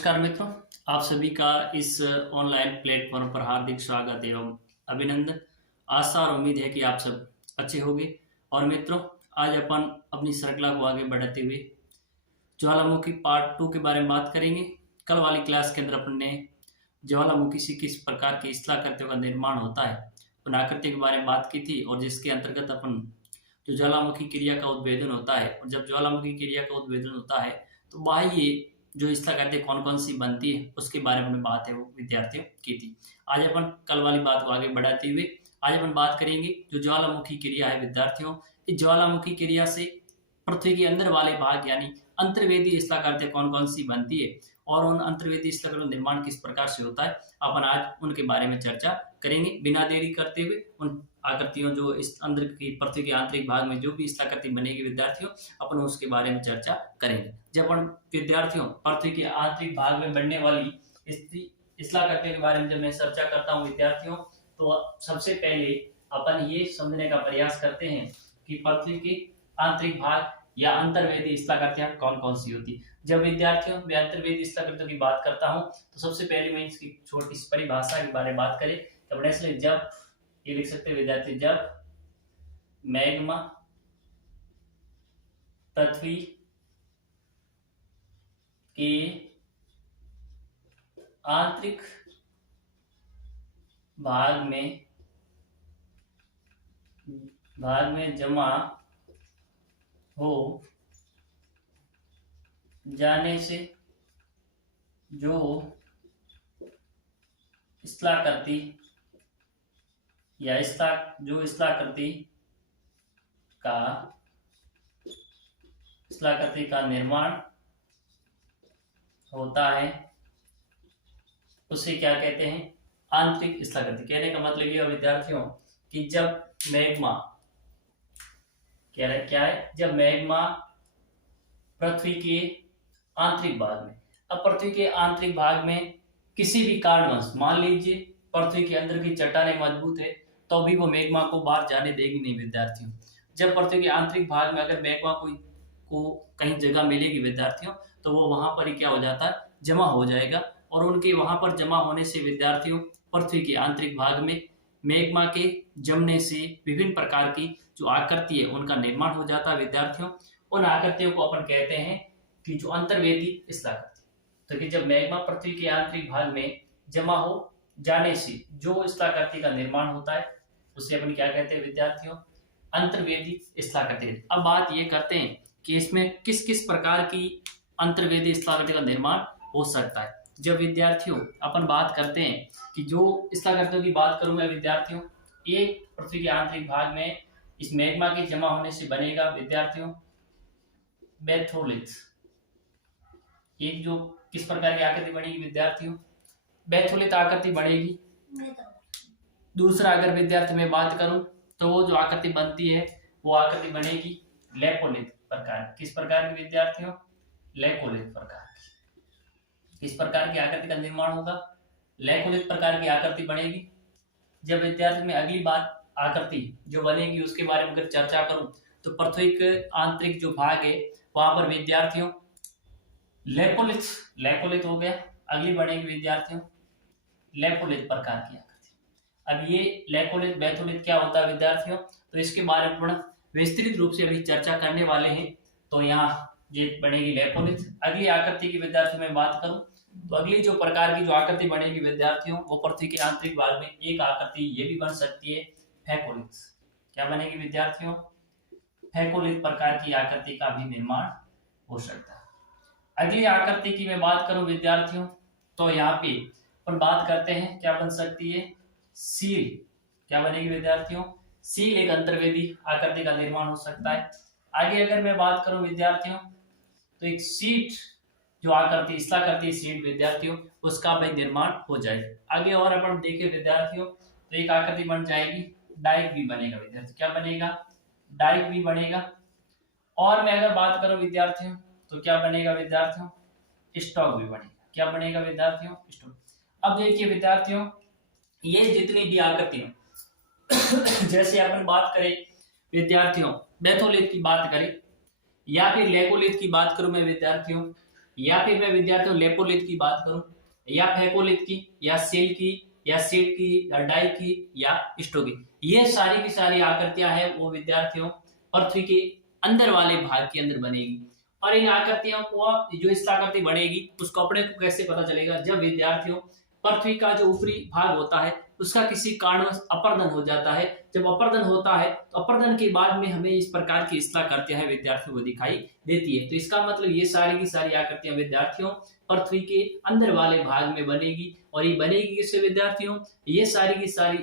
नमस्कार मित्रों, आप सभी का इस ऑनलाइन प्लेटफॉर्म पर हार्दिक स्वागत एवं अभिनंदन। आशा और उम्मीद है कि आप सब अच्छे होंगे। और मित्रों, आज अपन अपनी श्रृंखला को आगे बढ़ाते हुए ज्वालामुखी पार्ट 2 के बारे में बात करेंगे। कल वाली क्लास के अंदर अपन ने ज्वालामुखी से किस प्रकार की स्थलाकृतियों का निर्माण होता है उन आकृतियों के बारे में बात की थी, और जिसके अंतर्गत अपन जो ज्वालामुखी क्रिया का उद्भेदन होता है, और जब ज्वालामुखी क्रिया का उद्भेदन होता है तो बाह्य जो स्थलाकृतियाँ कौन कौन सी बनती है उसके बारे में बात है वो विद्यार्थियों की थी। आज अपन कल वाली बात को आगे बढ़ाते हुए आज अपन बात करेंगे जो ज्वालामुखी क्रिया है विद्यार्थियों। इस ज्वालामुखी क्रिया से पृथ्वी के अंदर वाले भाग यानी अंतर्वेदी स्थलाकृतियाँ कौन कौन सी बनती है और उन अंतर्वेदी स्थलाकृतियों का निर्माण किस प्रकार से होता है, अपन आज उनके बारे में चर्चा करेंगे। बिना देरी करते हुए उन आकृतियों जो इस अंदर की पृथ्वी के आंतरिक भाग में जो भी स्थलाकृति बनेगी विद्यार्थियों, अपन उसके बारे में चर्चा करेंगे। जब अपन विद्यार्थियों पृथ्वी के आंतरिक भाग में बनने वाली स्थलाकृतियों के बारे में जब मैं चर्चा करता हूँ विद्यार्थियों, तो सबसे पहले अपन ये समझने का प्रयास करते हैं कि पृथ्वी के आंतरिक भाग या अंतर्वेदी स्थलाकृतियाँ कौन कौन सी होती। जब विद्यार्थियों मैं अंतर्वेदी स्थलाकृतियों की बात करता हूँ तो सबसे पहले मैं इसकी छोटी सी परिभाषा के बारे में बात करें तो अपने इसलिए जब ये लिख सकते हैं विद्यार्थी, जब मैग्मा पृथ्वी के आंतरिक भाग में जमा हो जाने से जो स्थलाकृति या स्थलाकृति का निर्माण होता है उसे क्या कहते हैं, आंतरिक स्थलाकृति। कहने का मतलब ये विद्यार्थियों कि जब मैग्मा क्या है, जब मैग्मा पृथ्वी के आंतरिक भाग में, अब पृथ्वी के आंतरिक भाग में किसी भी कारणवश मान लीजिए पृथ्वी के अंदर की चट्टानें मजबूत है तो भी वो मैग्मा को बाहर जाने देगी नहीं विद्यार्थियों। जब पृथ्वी के आंतरिक भाग में अगर मैग्मा को कहीं जगह मिलेगी विद्यार्थियों तो वो वहां पर ही क्या हो जाता है, जमा हो जाएगा। और उनके वहां पर जमा होने से विद्यार्थियों पृथ्वी के आंतरिक भाग में मैग्मा के जमने से विभिन्न प्रकार की जो आकृति है उनका निर्माण हो जाता है विद्यार्थियों। उन आकृतियों को अपन कहते हैं कि जो अंतर्वेदी स्थलाकृति। तो कि जब मैग्मा पृथ्वी के आंतरिक भाग में जमा हो जाने से जो स्थलाकृति का निर्माण होता है उसे अपन क्या कहते हैं विद्यार्थियों, अंतर्वेदी स्थलाकृति। अब बात ये करते हैं कि इसमें किस किस प्रकार की अंतर्वेदी स्थलाकृति का निर्माण हो सकता है। जब विद्यार्थियों अपन बात करते हैं कि जो स्थलाकृतियों की बात करूं मैं विद्यार्थियों, एक पृथ्वी के आंतरिक भाग में इस मैग्मा के जमा होने से बनेगा विद्यार्थियों बैथोलिथ। एक जो किस प्रकार की आकृति बनेगी विद्यार्थियों, बैथोलिथ आकृति बनेगी। दूसरा अगर विद्यार्थी मैं बात करूं तो वो जो आकृति बनती है वो आकृति बनेगी लेपोलिथ प्रकार। किस प्रकार की विद्यार्थियों, लेपोलिथ प्रकार की। इस प्रकार की आकृति का निर्माण होगा, लेपोलिथ प्रकार की आकृति बनेगी। जब विद्यार्थी में अगली बात आकृति जो बनेगी उसके बारे में अगर चर्चा करूं तो पृथ्वी के आंतरिक जो भाग है वहां पर विद्यार्थियों लेपोलिथ हो गया। अगली बनेगी विद्यार्थियों लेपोलिथ प्रकार की आकृति। अब ये लेपोलिथ बैथोलिथ क्या होता है विद्यार्थियों, तो इसके बारे में विस्तृत रूप से अभी चर्चा करने वाले हैं। तो यहाँ ये बनेगी लेपोलिथ। अगली आकृति की विद्यार्थी में बात करूं तो अगली जो प्रकार की जो आकृति बनेगी विद्यार्थियों वो पृथ्वी के आंतरिक भाग में एक आकृति ये भी बन सकती है फैकोलिथ। क्या बनेगी विद्यार्थियों, फैकोलिथ प्रकार की आकृति का भी निर्माण हो सकता है। अगली आकृति की मैं बात करूं विद्यार्थियों तो यहाँ पे अपन बात करते हैं क्या बन सकती है, सील। क्या बनेगी विद्यार्थियों, सील एक अंतर्वेदी आकृति का निर्माण हो सकता है। आगे अगर मैं बात करूं विद्यार्थियों तो एक सीट जो आकृति स्थलाकृति सीट विद्यार्थियों उसका भी निर्माण हो जाएगा। आगे और अपन देखें विद्यार्थियों तो एक आकृति बन जाएगी डाइक भी बनेगा विद्यार्थी। क्या बनेगा, डाइक भी बनेगा। और मैं अगर बात करूं विद्यार्थियों तो क्या बनेगा विद्यार्थियों, स्टॉक भी बनेगा। क्या बनेगा विद्यार्थियों, स्टॉक। अब देखिए विद्यार्थियों ये जितनी भी आकृतियां जैसे अपन बात करें विद्यार्थियों बैथोलिथ की बात करें या फिर लेगोलिथ की बात करूं मैं विद्यार्थियों, या फिर मैं विद्यार्थियों लेपोलिथ की बात करूं, या फेकोलिथ की, या सेल की, या सेट की, या डाई की, या स्टो की, ये सारी की सारी आकृतियां हैं वो विद्यार्थियों पृथ्वी के अंदर वाले भाग के अंदर बनेगी। और इन आकृतियों को जो इस आकृति बढ़ेगी उसको अपने को कैसे पता चलेगा, जब विद्यार्थियों पृथ्वी का जो ऊपरी भाग होता है उसका किसी कारणवश अपर्दन हो जाता है। जब अपर्दन होता है तो अपर्दन के बाद में हमें इस प्रकार की स्थलाकृतियां विद्यार्थियों को दिखाई देती है। तो इसका मतलब ये सारी की सारी आकृतियां विद्यार्थियों पृथ्वी के अंदर वाले भाग में बनेगी। और ये बनेगी किससे विद्यार्थियों, ये सारी की सारी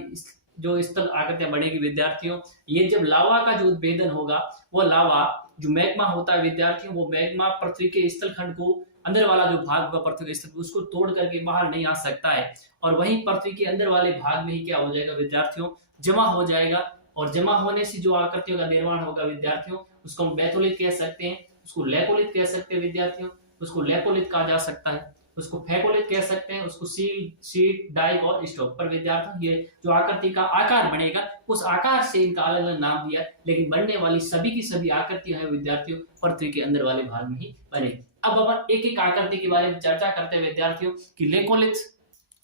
जो स्थल आकृतियां बनेगी विद्यार्थियों, ये जब लावा का जो उद्भेदन होगा, वो लावा जो मैग्मा होता है विद्यार्थियों, वो मैग्मा पृथ्वी के स्थल खंड को, अंदर वाला जो भाग होगा पृथ्वी के स्थल उसको तोड़ करके बाहर नहीं आ सकता है, और वहीं पृथ्वी के अंदर वाले भाग में ही क्या हो जाएगा विद्यार्थियों, जमा हो जाएगा। और जमा होने से जो आकृतियों का निर्माण होगा विद्यार्थियों, उसको हम बैथोलिथ कह सकते हैं, उसको लेपोलिथ कह सकते हैं विद्यार्थियों, उसको लेपोलिथ कहा जा सकता है, उसको फेकोलिथ कह सकते हैं, उसको सील, शीट, डाइक और स्टोक। पर विद्यार्थियों ये जो आकृति का आकार बनेगा उस आकार से इनका अलग अलग नाम दिया, लेकिन बनने वाली सभी की सभी आकृतियां हैं विद्यार्थियों पृथ्वी के अंदर वाले भाग में ही बनेगी। अब अपन एक एक आकृति के बारे में चर्चा करते हैं विद्यार्थियों कि लेकोलिथ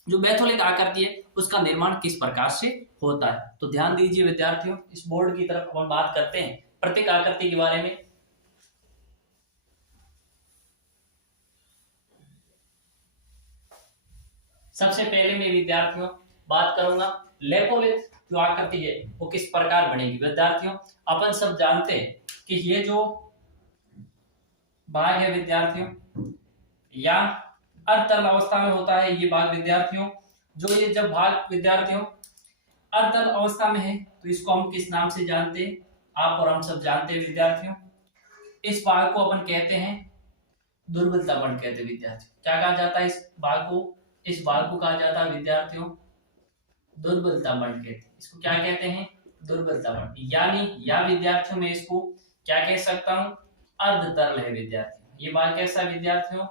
जो बैथोलिथ आकृति है उसका निर्माण किस प्रकार से होता है। तो ध्यान दीजिए विद्यार्थियों, इस बोर्ड की तरफ हम बात करते हैं प्रत्येक आकृति के बारे में। सबसे पहले मैं विद्यार्थियों बात करूंगा लेपोलिथ जो आकृति है वो किस प्रकार बनेगी। विद्यार्थियों अपन सब जानते हैं कि ये जो भाग है विद्यार्थियों या अर्धतल अवस्था में होता है ये भाग विद्यार्थियों, जो ये जब भाग विद्यार्थियों अर्धतल अवस्था में है तो इसको हम किस नाम से जानते हैं, आप और हम सब जानते हैं विद्यार्थियों, इस भाग को अपन कहते हैं दुर्बलता बंध कहते हैं विद्यार्थियों। क्या कहा जाता है इस भाग को, इस भाग को कहा जाता है विद्यार्थियों दुर्बलता बंध कहते हैं। इसको क्या कहते हैं, दुर्बलता बंध, यानी या विद्यार्थियों में इसको क्या कह सकता हूं, अर्धतरल है विद्यार्थियों। ये भाग कैसा है विद्यार्थियों,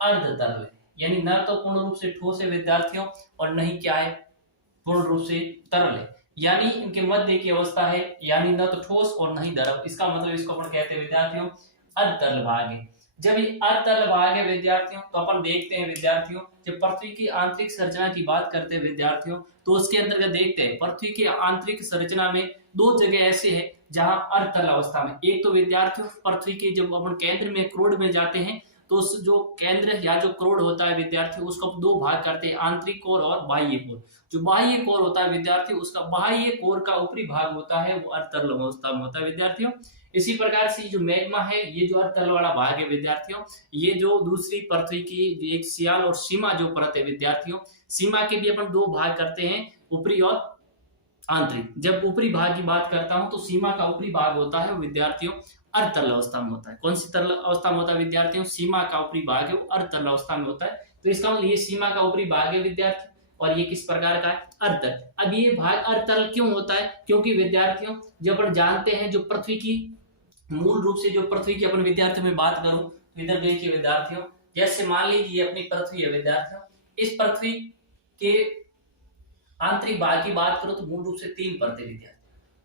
अर्धतरल है, यानी न तो पूर्ण रूप से ठोस है विद्यार्थियों और नहीं क्या है पूर्ण रूप से तरल है, यानी इनके मध्य की अवस्था है, यानी न तो ठोस और नहीं द्रव। इसका मतलब इसको अपन कहते हैं विद्यार्थियों अर्धतरल भाग है। जब ये अर्धतरल भाग है विद्यार्थियों तो अपन देखते हैं विद्यार्थियों जब पृथ्वी की आंतरिक संरचना की बात करते हैं विद्यार्थियों तो उसके अंतर्गत देखते हैं पृथ्वी की आंतरिक संरचना में दो जगह ऐसे हैं जहां अर्धतरल अवस्था में, एक तो विद्यार्थियों पृथ्वी के जब अपन केंद्र में क्रोड में जाते हैं तो उस जो केंद्र या जो क्रोड होता है विद्यार्थी उसको दो भाग करते हैं, आंतरिक कोर और बाह्य कोर। जो बाह्य कोर होता है विद्यार्थी उसका बाह्य कोर का ऊपरी भाग होता है वो अर्धतरल अवस्था में होता है विद्यार्थियों। इसी प्रकार से जो मैग्मा है ये जो अर्धतल वाला भाग है विद्यार्थियों, ये जो दूसरी पृथ्वी की एक सियाल और सीमा जो परत है विद्यार्थियों, सीमा के भी अपन दो भाग करते हैं ऊपरी और आंतरिक। जब ऊपरी भाग की बात करता हूं तो सीमा का ऊपरी भाग होता है विद्यार्थियों अर्धतल अवस्था में होता है। कौन सी तरल अवस्था में होता है विद्यार्थियों, सीमा का ऊपरी भाग है वो अर्धतल अवस्था में होता है। तो इसका मतलब ये सीमा का ऊपरी भाग है विद्यार्थी और ये किस प्रकार का है, अर्धतल। अब ये भाग अर्धतल क्यों होता है, क्योंकि विद्यार्थियों जब अपन जानते हैं जो पृथ्वी की मूल रूप से जो पृथ्वी की अपन विद्यार्थियों में बात करूं तो इधर देखिए विद्यार्थियों, जैसे मान लीजिए अपनी पृथ्वी है विद्यार्थियों, इस पृथ्वी के आंतरिक भाग की बात करो तो मूल रूप से तीन परतें विद्यार्थी,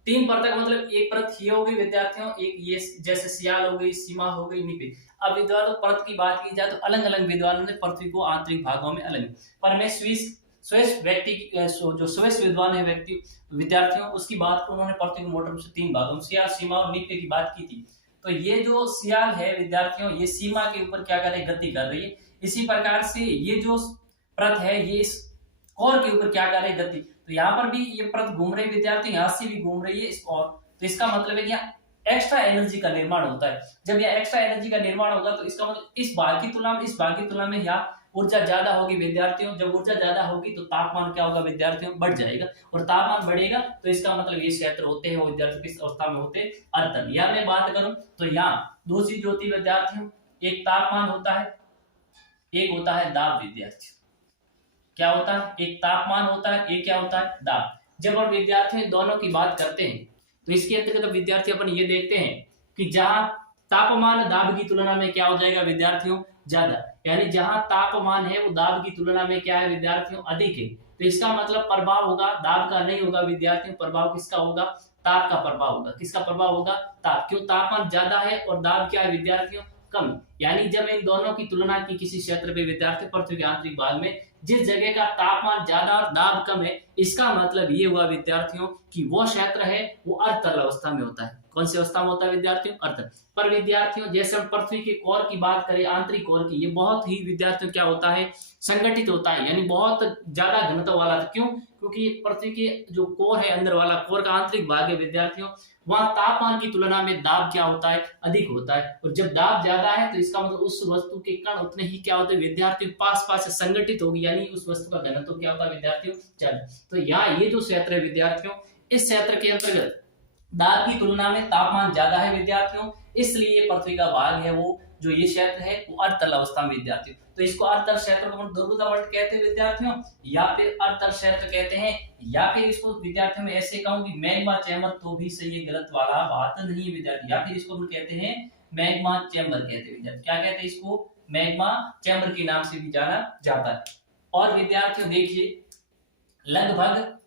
तीन परत का मतलब एक परत ये हो गई विद्यार्थियों, एक ये जैसे सियाल हो गई, सीमा हो गई, निपि। अब विद्वानों परत की बात की जाए तो अलग अलग विद्वानों ने पृथ्वी को आंतरिक भागों में अलग, पर मैं स्विस व्यक्ति जो स्विस विद्वान है व्यक्ति विद्यार्थियों उसकी बात को उन्होंने पृथ्वी को मोटे रूप से तीन भागों सियाल, सीमा और निपि की बात की थी। तो ये जो सियाल है विद्यार्थियों ये सीमा के ऊपर क्या कर रही है, गति कर रही है। इसी प्रकार से ये जो परत है ये इस कोर के ऊपर क्या कर रही है, गति। तो यहाँ पर भी ये परत घूम रही विद्यार्थी, यहाँ से भी घूम रही है इस और, तो इसका मतलब है कि यहाँ एक्स्ट्रा एनर्जी का निर्माण होता है। जब यहाँ एक्स्ट्रा एनर्जी का निर्माण होगा तो इसका मतलब इस भाग की तुलना में इस भाग की तुलना में यहाँ ऊर्जा ज्यादा होगी विद्यार्थियों। जब ऊर्जा ज्यादा होगी तो तापमान क्या होगा विद्यार्थियों, बढ़ जाएगा, और तापमान बढ़ेगा तो इसका मतलब ये क्षेत्र होते हैं विद्यार्थियों किस अवस्था में होते हैं, अर्धतल। या मैं बात करूं तो यहाँ दो चीज होती है विद्यार्थियों, एक तापमान होता है, एक होता है दाब विद्यार्थी। क्या होता है, एक तापमान होता है, एक क्या होता है, दाब। जब हम विद्यार्थियों दोनों की बात करते हैं तो इसके अंतर्गत विद्यार्थी अपन ये देखते हैं कि जहां तापमान दाब की तुलना में क्या हो जाएगा विद्यार्थियों, ज्यादा, यानी जहां तापमान है वो दाब की तुलना में क्या है विद्यार्थियों, अधिक है। तो इसका मतलब प्रभाव होगा दाब का नहीं होगा विद्यार्थियों, प्रभाव किसका होगा, ताप का प्रभाव होगा। किसका प्रभाव होगा, ताप। क्यों, तापमान ज्यादा है और दाब क्या है विद्यार्थियों, कम, यानी जब इन दोनों की तुलना की किसी क्षेत्र पे विद्यार्थी पृथ्वी के आंतरिक भाग में जिस जगह का तापमान ज्यादा और दाब कम है, इसका मतलब ये हुआ विद्यार्थियों कि वो क्षेत्र है वो अर्धतल अवस्था में होता है। कौन सी अवस्था में होता है विद्यार्थियों? अर्धतल। पर विद्यार्थियों जैसे हम पृथ्वी के कोर की बात करें, आंतरिक कोर की, ये बहुत ही विद्यार्थियों क्या होता है? संगठित होता है, यानी बहुत ज्यादा घनत्व वाला। क्यों? क्योंकि पृथ्वी के जो कोर है, अंदर वाला कोर का आंतरिक भाग है विद्यार्थियों, वहां तापमान की तुलना में दाब क्या होता है? अधिक होता है। और जब दाब ज्यादा है तो इसका मतलब उस वस्तु के कण उतने ही क्या होते हैं विद्यार्थियों? पास पास से संगठित होगी, यानी उस वस्तु का घनत्व क्या होता है विद्यार्थियों? ज्यादा। तो यहाँ ये जो क्षेत्र है विद्यार्थियों, इस क्षेत्र के अंतर्गत दाब की तुलना में तापमान ज्यादा है विद्यार्थियों, इसलिए पृथ्वी का भाग है वो जो ये क्षेत्र है वो अर्धतल अवस्था में विद्यार्थियों। तो इसको अर्धतल क्षेत्र को हम दुर्बलता मंडल कहते हैं विद्यार्थियों, या फिर अर्धतल क्षेत्र कहते हैं, या फिर इसको विद्यार्थियों में ऐसे कहूं कि मैग्मा चैम्बर, तो भी सही है, गलत वाला बात नहीं है विद्यार्थी। या फिर इसको हम कहते हैं मैग्मा चैम्बर कहते हैं विद्यार्थी। क्या कहते हैं इसको? मैग्मा चैम्बर के नाम से भी जाना जाता है। और विद्यार्थियों देखिए, लगभग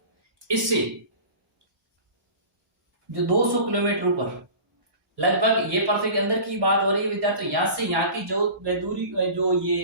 इससे जो 200 किलोमीटर ऊपर, लगभग ये पृथ्वी के अंदर की बात हो रही है विद्यार्थियों, यहाँ से यहाँ की जो दूरी, जो ये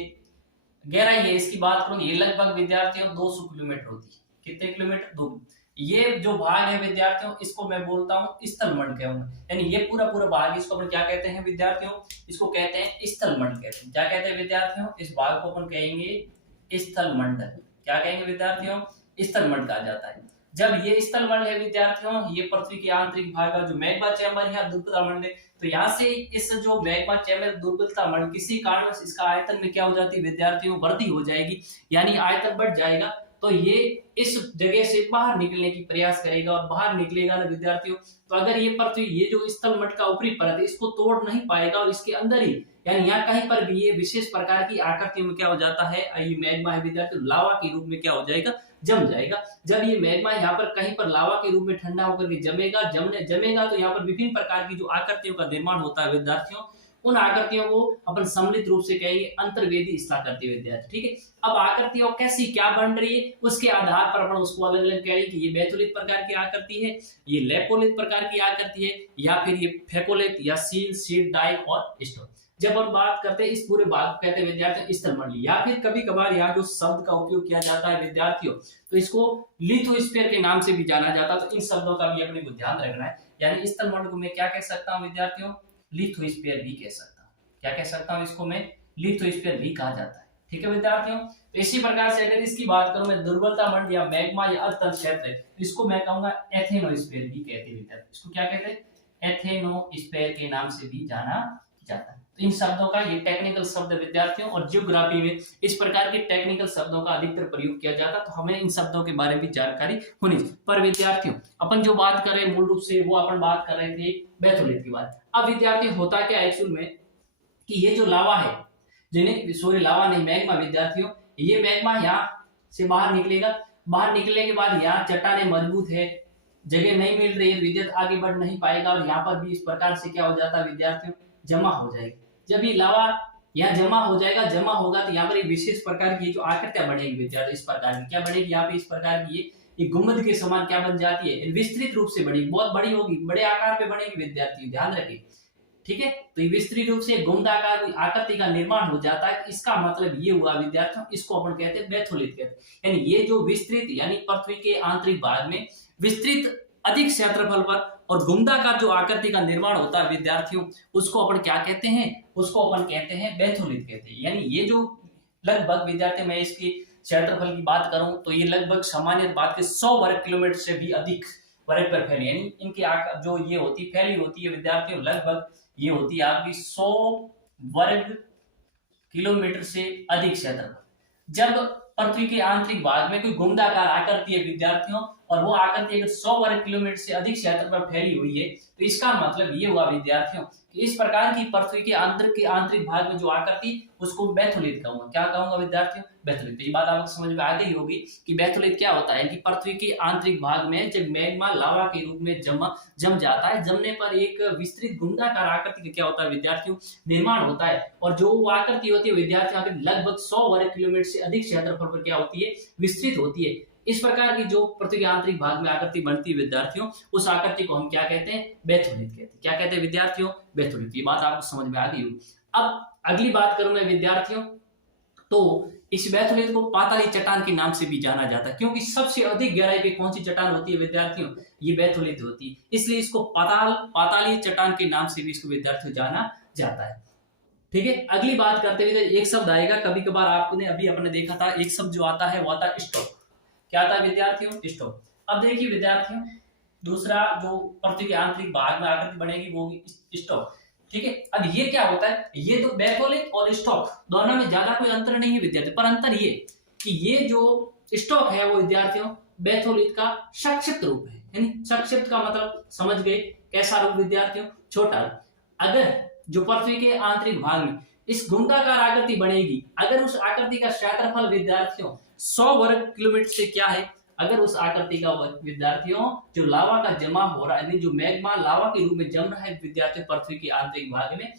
गहराई है, इसकी बात करूं, ये लगभग विद्यार्थियों 200 किलोमीटर होती है। कितने किलोमीटर? 2। ये जो भाग है विद्यार्थियों, इसको मैं बोलता हूँ स्थल मंड कहूंगा, यानी ये पूरा पूरा भाग, इसको अपन क्या कहते हैं विद्यार्थियों? इसको कहते हैं स्थल मंड कहते हैं। क्या कहते हैं विद्यार्थियों? इस भाग को अपन कहेंगे स्थल मंड। क्या कहेंगे विद्यार्थियों? स्थल मंड कहा जाता है। जब ये स्थल मंड है विद्यार्थियों, ये पृथ्वी के आंतरिक भाग का जो मैग्मा चैम्बर है, दुर्बलता मंड है, तो यहाँ से इस जो मैग्मा चैम्बर दुर्बलता मंड किसी कारण इसका आयतन में क्या हो जाती है विद्यार्थियों? वृद्धि हो जाएगी, यानी आयतन बढ़ जाएगा। तो ये इस जगह से बाहर निकलने की प्रयास करेगा, और बाहर निकलेगा ना विद्यार्थियों, तो अगर ये पृथ्वी, ये जो स्थल मंड का ऊपरी परत है, इसको तोड़ नहीं पाएगा, और इसके अंदर ही, यानी यहाँ कहीं पर भी ये विशेष प्रकार की आकृति में क्या हो जाता है? ये मैग्मा है विद्यार्थियों, लावा के रूप में क्या हो जाएगा? जम जाएगा। जब ये मैग्मा यहाँ पर कहीं पर लावा के रूप में ठंडा होकर के जमेगा, तो यहाँ पर विभिन्न प्रकार की जो आकृतियों का निर्माण होता है विद्यार्थियों, उन आकृतियों को अपन सम्मिलित रूप से कहेंगे अंतर्वेदी स्थलाकृति विद्यार्थी। ठीक है, अब आकृतियों कैसी क्या बन रही है, उसके आधार पर अपन उसको अलग अलग कह रहे हैं कि ये बेथोलित प्रकार की आकृति है, ये लेपोलित प्रकार की आकृति है, या फिर ये फेकोलित, या सील, सीड, डाइक और स्टोन। जब हम बात करते हैं इस पूरे भाग को कहते हैं विद्यार्थियों स्थल मंडली, या फिर कभी कभार यहाँ जो शब्द का उपयोग किया जाता है विद्यार्थियों, तो इसको लिथोस्फीयर के नाम से भी जाना जाता है। तो इन शब्दों का भी अपने को ध्यान रखना है, यानी स्थल मंडल को मैं क्या कह सकता हूँ विद्यार्थियों? लिथोस्फीयर भी कह सकता हूँ। क्या कह सकता हूँ? इसको मैं लिथोस्फीयर भी कहा जाता है। ठीक है विद्यार्थियों, तो इसी प्रकार से अगर इसकी बात करूं मैं, दुर्बलता मंड या मैग्मा या अर्धतल क्षेत्र, इसको मैं कहूंगा एथेनोस्फीयर भी कहते हैं विद्यार्थी। इसको क्या कहते हैं? एथेनोस्फीयर के नाम से भी जाना जाता है। तो इन शब्दों का, ये टेक्निकल शब्द विद्यार्थियों, और जियोग्राफी में इस प्रकार के टेक्निकल शब्दों का अधिकतर प्रयोग किया जाता है, तो हमें इन शब्दों के बारे में जानकारी होनी चाहिए। पर विद्यार्थियों अपन जो बात कर रहे हैं मूल रूप से, वो अपन बात कर रहे थे बेथोलित की बात। अब विद्यार्थी होता क्या एक्चुअल में, कि ये जो लावा है, जिन्हें सॉरी लावा नहीं मैग्मा विद्यार्थियों, ये मैग्मा यहाँ से बाहर निकलेगा, बाहर निकलने के बाद यहाँ चट्टानें मजबूत है, जगह नहीं मिल रही है, विद्युत आगे बढ़ नहीं पाएगा, और यहाँ पर भी इस प्रकार से क्या हो जाता है विद्यार्थियों? जमा हो जाएगी। जब ये लावा यहाँ जमा हो जाएगा, जमा होगा, तो यहाँ पर एक विशेष प्रकार की जो आकृतियां बनेगी विद्यार्थी, इस प्रकार की क्या बनेगी? यहाँ पे इस प्रकार की ये गुम्बद के समान क्या बन जाती है? विस्तृत रूप से बनेगी, बहुत बड़ी होगी, बड़े आकार पे बनेगी विद्यार्थी, ध्यान रखें। ठीक है, तो ये विस्तृत रूप से गुम्बदाकार आकृति का निर्माण हो जाता है। इसका मतलब ये हुआ विद्यार्थियों, इसको अपन कहते हैं बेथोलित कहते हैं। यानी ये जो विस्तृत, यानी पृथ्वी के आंतरिक भाग में विस्तृत अधिक क्षेत्रफल पर और गुम्बदाकार जो आकृति का निर्माण होता है विद्यार्थियों, उसको अपन क्या कहते हैं? उसको अपन कहते हैं बेथोलित कहते हैं। यानी ये जो लगभग विद्यार्थी, मैं इसकी क्षेत्रफल की बात करूं तो ये लगभग सामान्य बात के 100 वर्ग किलोमीटर से भी अधिक वर्ग पर फैली, यानी इनकी जो ये होती फैली होती है विद्यार्थियों, लगभग ये होती है आपकी 100 वर्ग किलोमीटर से अधिक क्षेत्रफल। जब पृथ्वी के आंतरिक भाग में कोई गुम्बदाकार आकृति है विद्यार्थियों, और वो आकृति अगर 100 वर्ग किलोमीटर से अधिक क्षेत्र पर फैली हुई है, तो इसका मतलब ये हुआ विद्यार्थियों कि इस प्रकार की पृथ्वी के अंदर के आंतरिक भाग में जो आकृति, उसको बेथोलित कहूंगा। क्या कहूंगा विद्यार्थियों? बेथोलित। तो ये बात आपको समझ में आ गई होगी कि बेथोलित क्या होता है, कि पृथ्वी के आंतरिक भाग में जब मैग्मा लावा के रूप में जम जाता है, जमने पर एक विस्तृत गुम्बदाकार आकृति का क्या होता है विद्यार्थियों? निर्माण होता है। और जो आकृति होती है विद्यार्थियों, लगभग 100 वर्ग किलोमीटर से अधिक क्षेत्रफल पर क्या होती है? विस्तृत होती है। इस प्रकार की जो पृथ्वी के आंतरिक भाग में आकृति बनती है विद्यार्थियों, उस आकृति को हम क्या कहते हैं? बेथोलित कहते हैं। क्या कहते हैं विद्यार्थियों? बेथोलित। ये बात आपको समझ में आ गई होगी। अब अगली बात करूं मैं विद्यार्थियों, तो इस बैथोलिथ को पाताली चट्टान के नाम से भी जाना जाता है, क्योंकि सबसे अधिक गहराई पे कौन सी चट्टान होती है विद्यार्थियों, ये बैथोलिथ होती है, इसलिए इसको पाताली चट्टान के नाम से भी इसको विद्यार्थियों जाना जाता है। ठीक है, अगली बात करते हुए एक शब्द आएगा, कभी कभार आपने अभी अपने देखा था, एक शब्द जो आता है वो आता है स्टॉक। क्या आता है विद्यार्थियों, स्टॉक। अब देखिए विद्यार्थियों, दूसरा जो पृथ्वी के आंतरिक भाग में आकृति बनेगी वो स्टॉक। ठीक है, अब ये क्या होता है, ये तो बैथोलिथ और स्टॉक दोनों में ज्यादा कोई अंतर नहीं है विद्यार्थी, पर अंतर ये कि ये जो स्टॉक है वो विद्यार्थियों बैथोलिथ का संक्षिप्त रूप है, यानी संक्षिप्त का मतलब समझ गए कैसा रूप विद्यार्थियों, छोटा रूप। अगर जो पृथ्वी के आंतरिक भाग में इस घुंडाकार आकृति बनेगी, अगर उस आकृति का क्षेत्रफल विद्यार्थियों 100 वर्ग किलोमीटर से क्या है, अगर उस आकृति का विद्यार्थियों जो लावा का जमा हो रहा है, जो मैग्मा लावा के रूप में जम रहा है विद्यार्थियों पृथ्वी के आंतरिक भाग में,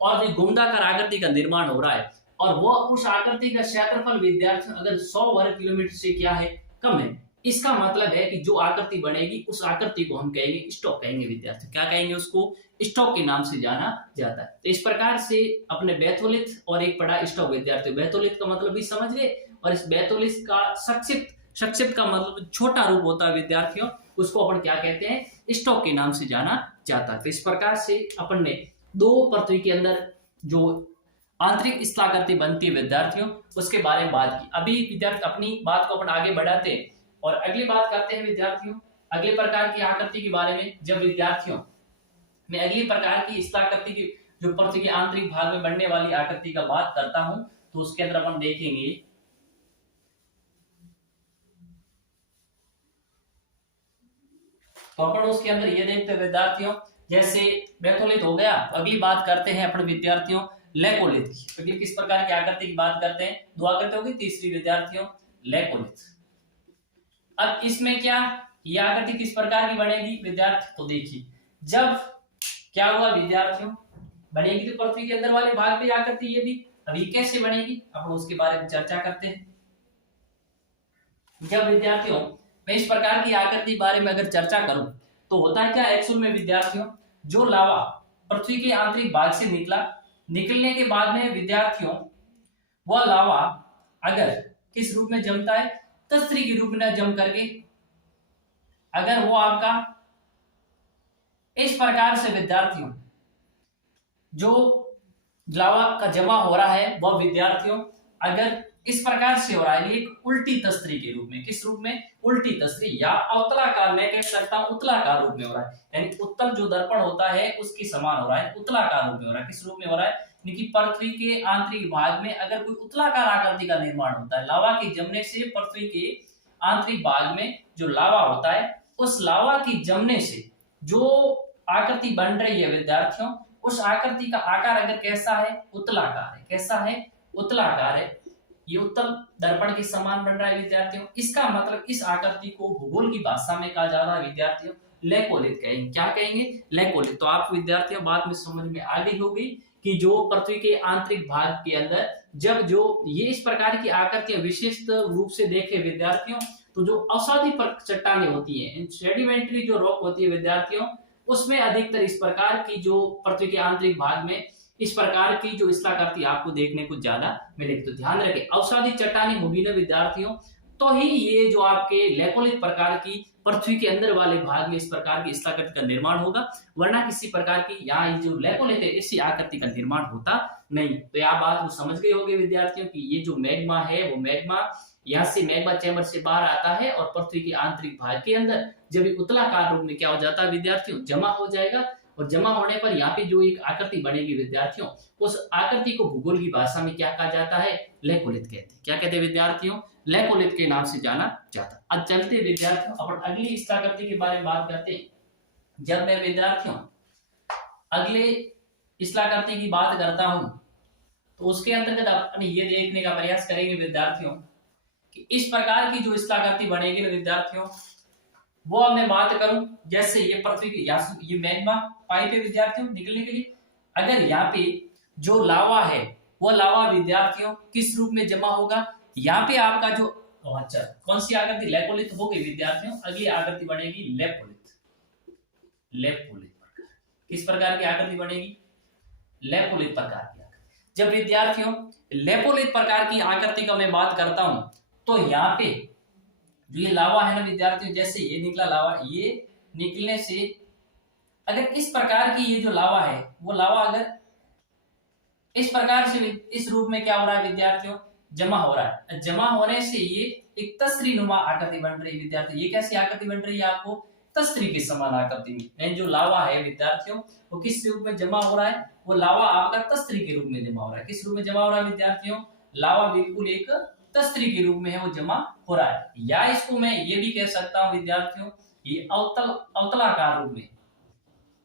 और जो घुंडाकार आकृति का निर्माण हो रहा है, और वो उस आकृति का क्षेत्रफल विद्यार्थियों अगर 100 वर्ग किलोमीटर से क्या है, कम है, इसका मतलब है कि जो आकृति बनेगी उस आकृति को हम कहेंगे स्टॉक कहेंगे विद्यार्थियों। क्या कहेंगे, उसको स्टॉक के नाम से जाना जाता है। तो इस प्रकार से अपने बैथोलिथ और एक पढ़ा स्टॉक विद्यार्थियों, बैथोलिथ का मतलब भी समझ गए, और इस बैथोलिथ का संक्षिप्त का मतलब छोटा रूप होता है विद्यार्थियों, उसको अपन क्या कहते हैं, स्टॉक के नाम से जाना जाता है। तो इस प्रकार से अपन ने दो पृथ्वी के अंदर जो आंतरिक स्थलाकृति बनती है विद्यार्थियों उसके बारे में बात की। अभी विद्यार्थी अपनी बात को अपन आगे बढ़ाते हैं और अगली बात करते हैं विद्यार्थियों अगले प्रकार की आकृति के बारे में। जब विद्यार्थियों मैं अगली प्रकार की स्थलाकृति की जो पृथ्वी के आंतरिक भाग में बनने वाली आकृति का बात करता हूं, तो उसके अंदर अपन देखेंगे तो अपन उसके अंदर ये देखते हैं विद्यार्थियों, जैसे बैथोलिथ हो गया। अगली बात करते हैं अपन विद्यार्थियों लेकोलिथ की। अगली किस प्रकार की आकृति की बात करते हैं, दो आकृति होगी, तीसरी विद्यार्थियों लेकोलिथ। अब इसमें क्या ये आकृति किस प्रकार की बनेगी विद्यार्थी, तो देखिए जब क्या हुआ विद्यार्थियों, बनेगी तो पृथ्वी के अंदर वाले भाग पे आकृति ये भी, अभी कैसे बनेगी अपन उसके बारे में चर्चा करते हैं। जब विद्यार्थियों मैं इस प्रकार की आकृति बारे में अगर चर्चा करूं तो होता है क्या एक्चुअल में विद्यार्थियों, जो लावा पृथ्वी के आंतरिक भाग से निकलने के बाद में विद्यार्थियों वह लावा अगर किस रूप में जमता है, तस्त्री के रूप में जम करके अगर वो आपका इस प्रकार से विद्यार्थियों जो लावा का जमा हो रहा है वह विद्यार्थियों अगर इस प्रकार से हो रहा है, एक उल्टी तस्त्री के रूप में, किस रूप में, उल्टी तस्त्री या अवतलाकार, मैं कह सकता हूं उत्तलाकार रूप में हो रहा है, यानी उत्तल जो दर्पण होता है उसके समान हो रहा है, उत्तलाकार रूप में हो रहा है। किस रूप में हो रहा है, कि पृथ्वी के आंतरिक भाग में अगर कोई उत्तलाकार आकृति का निर्माण होता है, लावा के जमने से पृथ्वी के आंतरिक भाग में जो लावा होता है उस लावा की जमने से जो आकृति बन रही है विद्यार्थियों, उस आकृति का आकार अगर कैसा है, उत्तलाकार है। कैसा है, उत्तलाकार है, ये उत्तल दर्पण के समान बन रहा है विद्यार्थियों। इसका मतलब इस आकृति को भूगोल की भाषा में कहा जा रहा है विद्यार्थियों लेकोलिथ कहेंगे। क्या कहेंगे, लेकोलिथ। तो आप विद्यार्थियों बात में समझ में आ गई होगी कि जो पृथ्वी के आंतरिक भाग के अंदर जब जो ये इस प्रकार की आकृतियां विशिष्ट रूप से देखे विद्यार्थियों, तो जो अवसादी चट्टानें होती हैं, सेडिमेंट्री जो रॉक होती है विद्यार्थियों, उसमें अधिकतर इस प्रकार की जो पृथ्वी के आंतरिक भाग में इस प्रकार की जो स्थलाकृति आपको देखने को ज्यादा मिलेगी। तो ध्यान रखें, अवसादी चट्टानें होगी ना विद्यार्थियों, तो ही ये जो आपके लेकोलिथ प्रकार की पृथ्वी के अंदर वाले भाग में इस प्रकार की स्थलाकृति का निर्माण होगा, वरना किसी प्रकार की यहाँ जो लेकोलिथ है इसी आकृति का निर्माण होता नहीं। तो यह बात वो समझ गए होंगे विद्यार्थियों कि ये जो मैग्मा है वो मैग्मा यहाँ से मैग्मा चैम्बर से बाहर आता है और पृथ्वी के आंतरिक भाग के अंदर जब उत्तलाकार रूप में क्या हो जाता है विद्यार्थियों, जमा हो जाएगा। और जमा होने पर यहाँ पे जो एक आकृति बनेगी विद्यार्थियों, उस आकृति को भूगोल की भाषा में क्या कहा जाता है, लेकोलिथ कहते हैं। क्या कहते हैं विद्यार्थियों, लेकोलिथ के नाम से जाना जाता है। अब चलते विद्यार्थियों अपन अगली स्थलाकृति के बारे में बात करते हैं। जब मैं विद्यार्थियों अगले स्थलाकृति की बात करता हूं तो उसके अंतर्गत अपन ये देखने का प्रयास करेंगे विद्यार्थियों कि इस प्रकार की जो स्थलाकृति बनेगी ना विद्यार्थियों, वो अब मैं बात करूं जैसे ये पृथ्वी की ये मैग्मा पाइप है विद्यार्थियों निकलने के लिए, अगर यहाँ पे जो लावा है वो लावा विद्यार्थियों किस रूप में जमा होगा, यहाँ पे आपका जो अच्छा कौन सी आकृति, लेकोलिथ हो गई विद्यार्थियों। अगली आकृति बनेगी लेपोलिथ। लेपोलिथ प्रकार किस प्रकार की आकृति बनेगी, लेपोलिथ प्रकार की आकृति। जब विद्यार्थियों लेपोलिथ प्रकार की आकृति का मैं बात करता हूं, तो यहाँ पे जो ये लावा है ना विद्यार्थियों, जैसे ये निकला लावा, ये निकलने से अगर इस प्रकार की ये जो लावा है, वो लावा अगर इस प्रकार से इस रूप में क्या हो रहा है विद्यार्थियों, जमा हो रहा है। जमा होने से ये एक तस्री नुमा आकृति बन रही है विद्यार्थी। ये कैसी आकृति बन रही है आपको, तस्री के समान आकृति में। जो लावा है विद्यार्थियों वो किस रूप में जमा हो रहा है, वो लावा आपका तस्री के रूप में जमा हो रहा है। किस रूप में जमा हो रहा है विद्यार्थियों, लावा बिल्कुल एक तस्री के रूप में है, वो जमा हो रहा है। या इसको मैं ये भी कह सकता हूं विद्यार्थियों, ये अवतलाकार रूप में,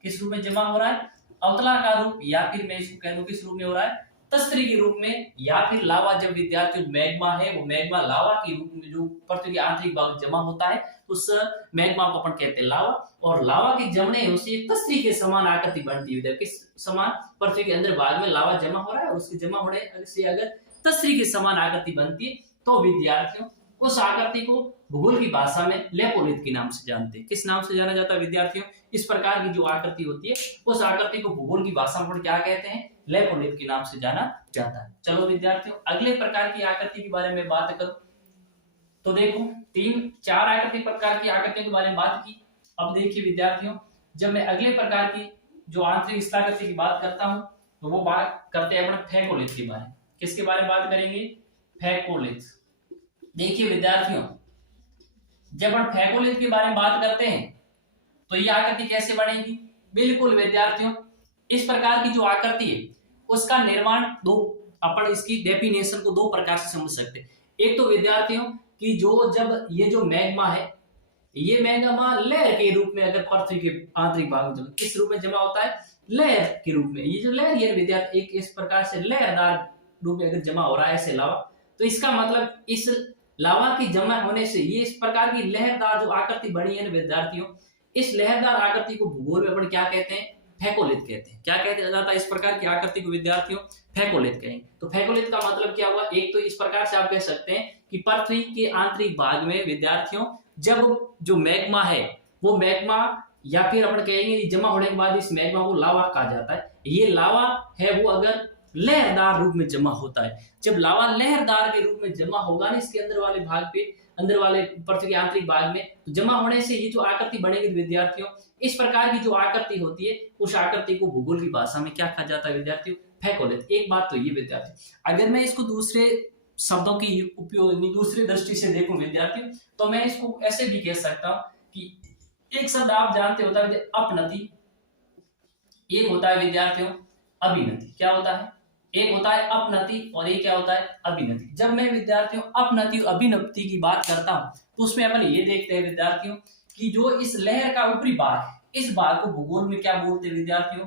किस रूप में जमा हो रहा है, अवतलाकार रूप, या फिर मैं इसको कह दूं किस रूप में हो रहा है, तस्त्री के रूप में। या फिर लावा जब विद्यार्थियों मैग्मा है, वो मैग्मा लावा के रूप में जो पृथ्वी के आंतरिक भाग जमा होता है, उस मैग्मा को अपन कहते हैं लावा। और लावा के जमने उसे तस्त्री के समान आकृति बनती है। किस समान, पृथ्वी के अंदर भाग में लावा जमा हो रहा है, उसके जमा होने से अगर तस्त्री के समान आकृति बनती है, तो विद्यार्थियों उस आकृति को भूगोल की भाषा में लेपोलिथ के नाम से जानते हैं। किस नाम से जाना जाता है विद्यार्थियों, इस प्रकार की जो आकृति होती है, उस आकृति को भूगोल की भाषा में क्या कहते हैं, लेपोलिथ के नाम से जाना जाता है। चलो विद्यार्थियों, अगले प्रकार की आकृति के बारे में बात करूं तो देखो, 3-4 आकृति प्रकार की आकृतियों के बारे में बात की। अब देखिए विद्यार्थियों, जब मैं अगले प्रकार की जो आंतरिक स्थलाकृति की बात करता हूं, तो वो बात करते हैं अपने फेकोलिथ के बारे में। किसके बारे में बात करेंगे, फेकोलिथ। देखिए विद्यार्थियों, जब हम फेकोलिथ के बारे में बात करते हैं तो ये आकृति कैसे बनेगी, बिल्कुल विद्यार्थियों इस प्रकार की जो आकृति है उसका निर्माण अपन इसकी डेफिनेशन को 2 प्रकार से समझ सकते हैं। एक तो विद्यार्थियों कि जब ये जो मैग्मा है, ये मैग्मा लहर के रूप में अगर पृथ्वी के आंतरिक भाग में किस रूप में जमा होता है, लहर के रूप में। ये जो लहर है विद्यार्थी एक इस प्रकार से लहरदार रूप में अगर जमा हो रहा है ऐसे लावा, तो इसका मतलब इस लावा की जमा होने से ये इस प्रकार की लहरदार जो आकृति बनी है विद्यार्थियों, इस लहरदार आकृति को भूगोल में अपन क्या कहते हैं, फेकोलिथ कहते हैं। क्या कहते जाता है इस प्रकार की आकृति को विद्यार्थियों, फेकोलिथ कहेंगे। तो फेकोलिथ का मतलब क्या हुआ, एक तो इस प्रकार से आप कह सकते हैं कि पृथ्वी के आंतरिक भाग में विद्यार्थियों जब जो मैग्मा है, वो मैग्मा या फिर अपन कहेंगे जमा होने के बाद इस मैग्मा को लावा कहा जाता है। ये लावा है वो अगर लहरदार रूप में जमा होता है, जब लावा लहरदार के रूप में जमा होगा ना इसके अंदर वाले भाग पे, अंदर वाले पृथ्वी के आंतरिक भाग में, तो जमा होने से ये जो आकृति बनेगी विद्यार्थियों, इस प्रकार की जो आकृति होती है, उस आकृति को भूगोल की भाषा में क्या कहा जाता है विद्यार्थियों, फेकोलिथ। एक बात तो ये विद्यार्थी, अगर मैं इसको दूसरे शब्दों की उपयोग दूसरी दृष्टि से देखूं विद्यार्थियों, तो मैं इसको ऐसे भी कह सकता हूं कि एक शब्द आप जानते होता है अपनति, एक होता है विद्यार्थियों अभिनति। क्या होता है, एक होता है अपनति और एक क्या होता है, अभिनति। जब मैं विद्यार्थियों अपनति और अभिनति की बात करता हूं, तो उसमें अपन ये देखते हैं विद्यार्थियों कि जो इस लहर का ऊपरी भाग है, इस भाग को भूगोल में क्या बोलते हैं विद्यार्थियों,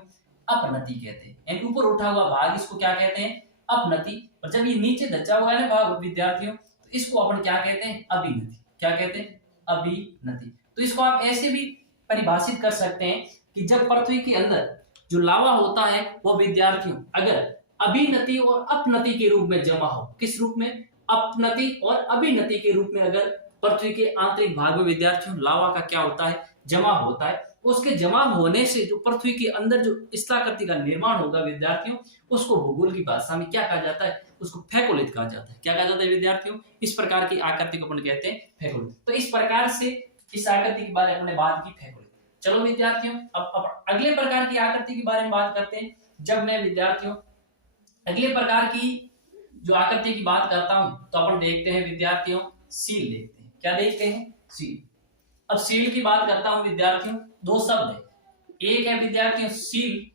अपनति कहते हैं। यानी ऊपर उठा हुआ भाग इसको क्या कहते हैं, अपनति। और जब ये नीचे धंसा हुआ है ना भाग विद्यार्थियों, तो इसको अपन क्या कहते हैं, अभिनति। क्या कहते हैं, अभिनति। तो इसको आप ऐसे भी परिभाषित कर सकते हैं कि जब पृथ्वी के अंदर जो लावा होता है वो विद्यार्थियों अगर अभिनति और अपनति के रूप में जमा हो, किस रूप में, अपनति और अभिनति के रूप में अगर पृथ्वी के आंतरिक भाग में विद्यार्थियों लावा का क्या होता है, जमा होता है, उसके जमा होने से जो पृथ्वी के अंदर जो स्थलाकृति का निर्माण होगा विद्यार्थियों, उसको भूगोल की भाषा में क्या कहा जाता है, उसको फेकोलिथ कहा जाता है। क्या कहा जाता है विद्यार्थियों, इस प्रकार की आकृति को अपन कहते हैं फेकोलिथ। तो इस प्रकार से इस आकृति के बारे में हमने बात की, फेकोलिथ। चलो विद्यार्थियों, अब अगले प्रकार की आकृति के बारे में बात करते हैं। जब मैं विद्यार्थियों अगले प्रकार की जो आकृति की बात करता हूं, तो अपन देखते हैं विद्यार्थियों सील देखते हैं। क्या देखते हैं, सील। अब सील की बात करता हूं विद्यार्थियों, 2 शब्द है, एक है विद्यार्थियों सील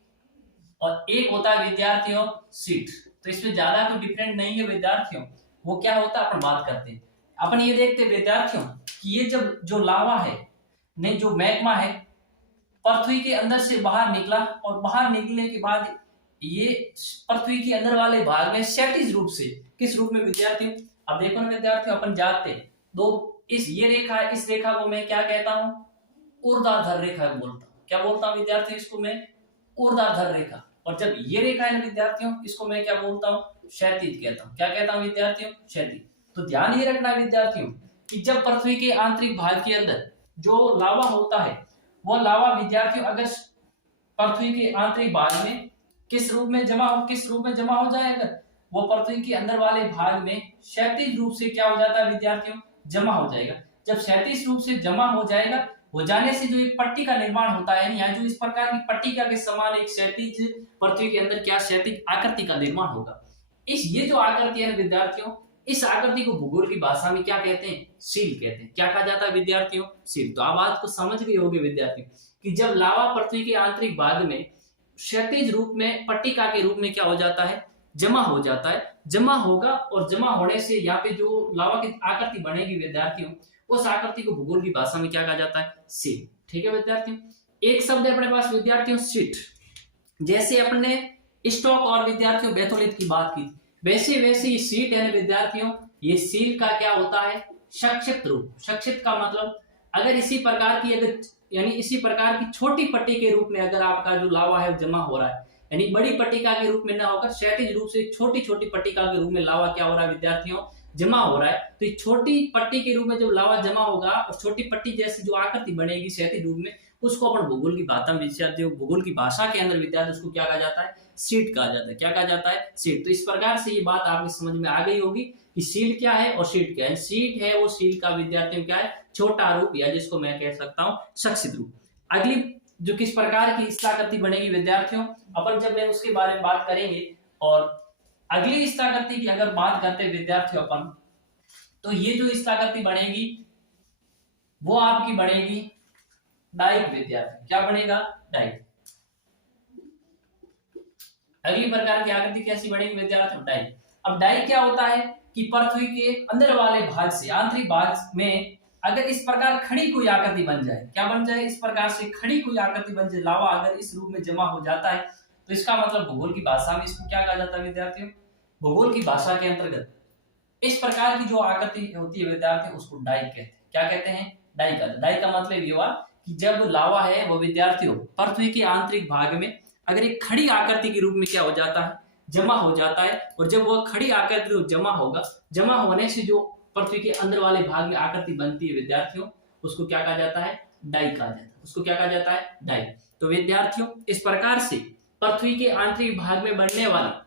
और एक होता है विद्यार्थियों सीट। तो इसमें ज्यादा कोई डिफरेंट नहीं है विद्यार्थियों। वो क्या होता है अपन बात करते हैं, अपन ये देखते हैं विद्यार्थियों कि ये जब जो लावा है नहीं, जो मैग्मा है, पृथ्वी के अंदर से बाहर निकला और बाहर निकलने के बाद ये पृथ्वी के अंदर वाले भाग में क्षैतिज रूप से, किस रूप में विद्यार्थियों, अब देखो ना विद्यार्थियों, अपन जानते हैं ये रेखा, इस रेखा को मैं क्या कहता हूं, ऊर्ध्वाधर रेखा बोलता हूं। क्या बोलता हूं विद्यार्थियों, इसको मैं ऊर्ध्वाधर रेखा। और जब ये रेखा है ना विद्यार्थियों, इसको मैं क्या बोलता हूं, क्षैतिज कहता हूं। क्या कहता हूं विद्यार्थियों, क्षैतिज। तो ध्यान ये रखना विद्यार्थियों कि जब पृथ्वी के आंतरिक भाग के अंदर जो लावा होता है, वो लावा विद्यार्थियों अगर पृथ्वी के आंतरिक भाग में किस रूप में जमा हो जाएगा, वो पृथ्वी के अंदर वाले भाग में क्षैतिज रूप से क्या हो जाता है विद्यार्थियों, जमा हो जाएगा। जब क्षैतिज रूप से जमा हो जाएगा, हो जाने से जो एक पट्टी का निर्माण होता है, यहाँ जो इस प्रकार की पट्टिका के समान एक क्षैतिज पृथ्वी के अंदर क्या क्षैतिज आकृति का निर्माण होगा। ये जो आकृति है विद्यार्थियों, इस आकृति को भूगोल की भाषा में क्या कहते हैं, सील कहते हैं। क्या कहा जाता है विद्यार्थियों, सील। तो आप बात को समझ गए होंगे विद्यार्थियों कि जब लावा पृथ्वी के आंतरिक भाग में क्षैतिज रूप में पट्टिका के रूप में क्या हो जाता है, जमा हो जाता है, जमा होगा, और जमा होने से यहाँ पे जो लावा की आकृति बनेगी विद्यार्थियों, उस आकृति को भूगोल की भाषा में क्या कहा जाता है, सील। ठीक है विद्यार्थियों। एक शब्द है अपने पास विद्यार्थियों शीट। जैसे अपने स्टॉक और विद्यार्थियों बैथोलिथ की बात की, वैसे ये सीट है विद्यार्थियों, ये सील का क्या होता है, संक्षिप्त रूप। संक्षिप्त का मतलब अगर इसी प्रकार की छोटी पट्टी के रूप में अगर आपका जो लावा है जमा हो रहा है, यानी बड़ी पट्टिका के रूप में ना होकर क्षैतिज रूप से छोटी छोटी पट्टिका के रूप में लावा क्या हो रहा है विद्यार्थियों, जमा हो रहा है। तो ये छोटी पट्टी के रूप में जब लावा जमा होगा और छोटी पट्टी जैसी जो आकृति बनेगी क्षैतिज रूप में, उसको अपन भूगोल की भाषा में भूगोल की भाषा के अंदर विद्यार्थी उसको क्या कहा जाता है, सीट कहा जाता है। क्या कहा जाता है, सीट। तो इस प्रकार से ये बात आपकी समझ में आ गई होगी कि सील क्या है और सीट क्या है। सीट है वो सील का विद्यार्थियों क्या है, छोटा रूप, या जिसको मैं कह सकता हूँ संक्षिप्त रूप। अगली जो किस प्रकार की स्थलाकृति बनेगी विद्यार्थियों, अपन जब उसके बारे में बात करेंगे। और अगली स्थलाकृति की अगर बात करते हैं विद्यार्थियों अपन, तो ये जो स्थलाकृति बनेगी वो आपकी बनेगी डाइक विद्यार्थी। क्या बनेगा, डाइक। अगली प्रकार की आकृति कैसी बनेगी विद्यार्थियों, डाइक। अब डाइक क्या होता है कि पृथ्वी के अंदर वाले भाग से आंतरिक भाग में अगर इस प्रकार खड़ी कोई आकृति बन जाए, क्या बन जाए, इस प्रकार से खड़ी कोई आकृति बन जाए, लावा अगर इस रूप में जमा हो जाता है, तो इसका मतलब भूगोल की भाषा में इसको क्या कहा जाता है विद्यार्थियों, भूगोल की भाषा के अंतर्गत इस प्रकार की जो आकृति होती है विद्यार्थी उसको डाइक कहते हैं। क्या कहते हैं, डाइक। डाइक का मतलब ये हुआ कि जब लावा है वो विद्यार्थियों पृथ्वी के आंतरिक भाग में अगर एक खड़ी आकृति के रूप में क्या हो जाता है, जमा हो जाता है, और जब वह खड़ी आकृति जमा होगा, जमा होने से जो पृथ्वी के अंदर वाले भाग में आकृति बनती है विद्यार्थियों, उसको क्या कहा जाता है, डाइक कहा जाता है। उसको क्या कहा जाता है, डाइक। तो विद्यार्थियों इस प्रकार से पृथ्वी के आंतरिक भाग में बनने वाली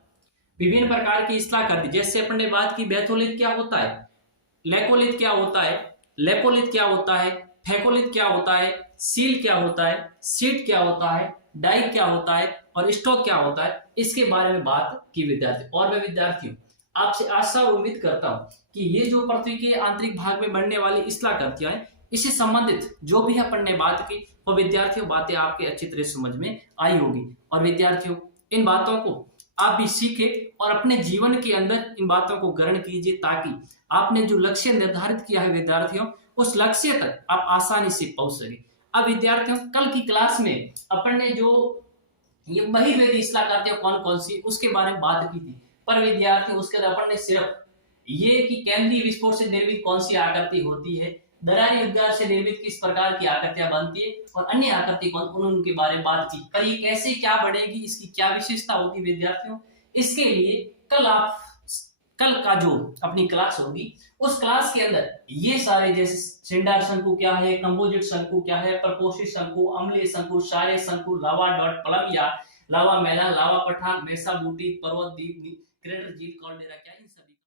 विभिन्न प्रकार की स्थलाकृति, जैसे अपन ने बात की बैथोलिथ क्या होता है, लेकोलिथ क्या होता है, लेपोलिथ क्या होता है, फेकोलिथ क्या होता है, सील क्या होता है, सीट क्या होता है, डाइक क्या होता है और स्टॉक क्या होता है, इसके बारे में बात की विद्यार्थी। और मैं विद्यार्थियों आपसे आशा और उम्मीद करता हूं कि ये जो पृथ्वी के आंतरिक भाग में बनने वाली स्थलाकृतियां हैं, इससे संबंधित जो भी अपन ने बात की वो विद्यार्थियों बातें आपके अच्छी तरह समझ में आई होगी। और विद्यार्थियों इन बातों को आप भी सीखें और अपने जीवन के अंदर इन बातों को ग्रहण कीजिए, ताकि आपने जो लक्ष्य निर्धारित किया है विद्यार्थियों, उस लक्ष्य तक आप आसानी से पहुंच सके। अब विद्यार्थियों कल की क्लास में अपन ने जो ये बहिर्वेदी स्थलाकृतियां कौन कौन सी उसके बारे में बात की थी, पर विद्यार्थियों उसके अंदर अपन ने सिर्फ ये कि केंद्रीय विस्फोट से निर्मित कौन सी आकृति होती है, दरारी उद्गार से निर्मित किस प्रकार की आकृतियां बनती है और अन्य आकृति कौन, उनके बारे में बात की। पर ये कैसे क्या बनेगी, इसकी क्या विशेषता होगी विद्यार्थियों, इसके लिए कल का जो अपनी क्लास होगी उस क्लास के अंदर ये सारे जैसे सिंडार शंकु क्या है, कंपोजिट शंकु क्या है, प्रकोष्ठित शंकु, अम्लीय शंकु, क्षारीय शंकु, लावा डॉट प्लम या लावा मैदान, लावा पठार, मेसा बूटी, पर्वत द्वीप, क्रेटर झील, कॉल्डेरा क्या